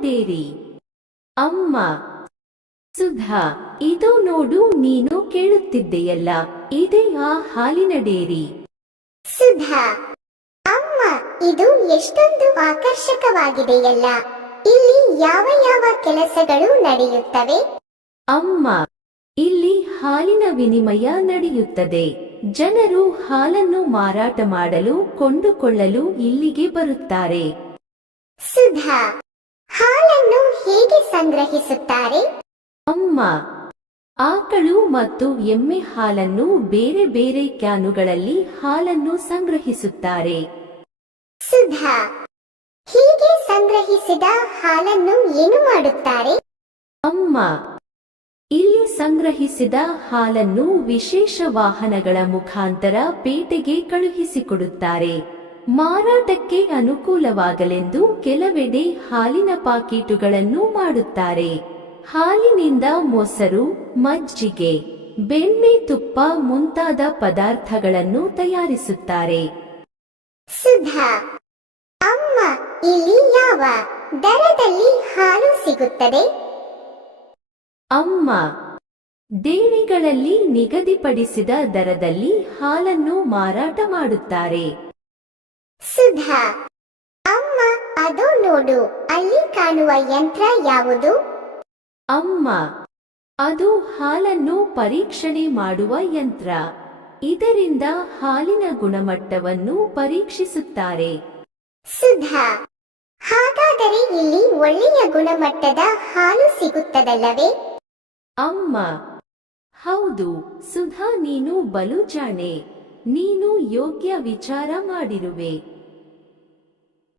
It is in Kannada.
ಡೇರಿ ಅಮ್ಮ ಸುಧಾ ಇದು ನೋಡು ನೀನು ಕೇಳುತ್ತಿದ್ದೆಯಲ್ಲ ಇದೇ ಆ ಹಾಲಿನ ಡೇರಿ ಸುಧಾ ಅಮ್ಮ ಇದು ಎಷ್ಟೊಂದು ಆಕರ್ಷಕವಾಗಿದೆಯಲ್ಲ ಇಲ್ಲಿ ಯಾವ ಯಾವ ಕೆಲಸಗಳು ನಡೆಯುತ್ತವೆ? ಅಮ್ಮ ಇಲ್ಲಿ ಹಾಲಿನ ವಿನಿಮಯ ನಡೆಯುತ್ತದೆ. ಜನರು ಹಾಲನ್ನು ಮಾರಾಟ ಮಾಡಲು ಕೊಂಡುಕೊಳ್ಳಲು ಇಲ್ಲಿಗೆ ಬರುತ್ತಾರೆ. ಸುಧಾ ಹೇಗೆ ಸಂಗ್ರಹಿಸುತ್ತಾರೆ? ಅಮ್ಮ ಆಕಳು ಮತ್ತು ಎಮ್ಮೆ ಹಾಲನ್ನು ಬೇರೆ ಬೇರೆ ಕ್ಯಾನುಗಳಲ್ಲಿ ಹಾಲನ್ನು ಸಂಗ್ರಹಿಸುತ್ತಾರೆ. ಸುಧಾ ಹೀಗೆ ಸಂಗ್ರಹಿಸಿದ ಹಾಲನ್ನು ಏನು ಮಾಡುತ್ತಾರೆ? ಅಮ್ಮ ಇಲ್ಲಿ ಸಂಗ್ರಹಿಸಿದ ಹಾಲನ್ನು ವಿಶೇಷ ವಾಹನಗಳ ಮುಖಾಂತರ ಪೇಟೆಗೆ ಕಳುಹಿಸಿಕೊಡುತ್ತಾರೆ. ಮಾರಾಟಕ್ಕೆ ಅನುಕೂಲವಾಗಲೆಂದು ಕೆಲವೆಡೆ ಹಾಲಿನ ಪಾಕೀಟುಗಳನ್ನು ಮಾಡುತ್ತಾರೆ. ಹಾಲಿನಿಂದ ಮೊಸರು ಮಜ್ಜಿಗೆ ಬೆಣ್ಣೆ ತುಪ್ಪ ಮುಂತಾದ ಪದಾರ್ಥಗಳನ್ನು ತಯಾರಿಸುತ್ತಾರೆ. ಸುಧಾ ಅಮ್ಮ ಇಲ್ಲಿ ಯಾವ ದರದಲ್ಲಿ ಹಾಲು ಸಿಗುತ್ತದೆ? ಅಮ್ಮ ಡೇರಿಗಳಲ್ಲಿ ನಿಗದಿಪಡಿಸಿದ ದರದಲ್ಲಿ ಹಾಲನ್ನು ಮಾರಾಟ ಮಾಡುತ್ತಾರೆ. ಸುಧಾ ಅಮ್ಮ ಅದು ನೋಡು ಅಲ್ಲಿ ಕಾಣುವ ಯಂತ್ರ ಯಾವುದು? ಅಮ್ಮ ಅದು ಹಾಲನ್ನು ಪರೀಕ್ಷಣೆ ಮಾಡುವ ಯಂತ್ರ. ಇದರಿಂದ ಹಾಲಿನ ಗುಣಮಟ್ಟವನ್ನು ಪರೀಕ್ಷಿಸುತ್ತಾರೆ. ಸುಧಾ ಹಾಗಾದರೆ ಇಲ್ಲಿ ಒಳ್ಳೆಯ ಗುಣಮಟ್ಟದ ಹಾಲು ಸಿಗುತ್ತದಲ್ಲವೇ? ಅಮ್ಮ ಹೌದು ಸುಧಾ ನೀನು ಬಲು ಜಾಣೆ. ನೀನು ಯೋಗ್ಯ ವಿಚಾರ ಮಾಡಿರುವೆ.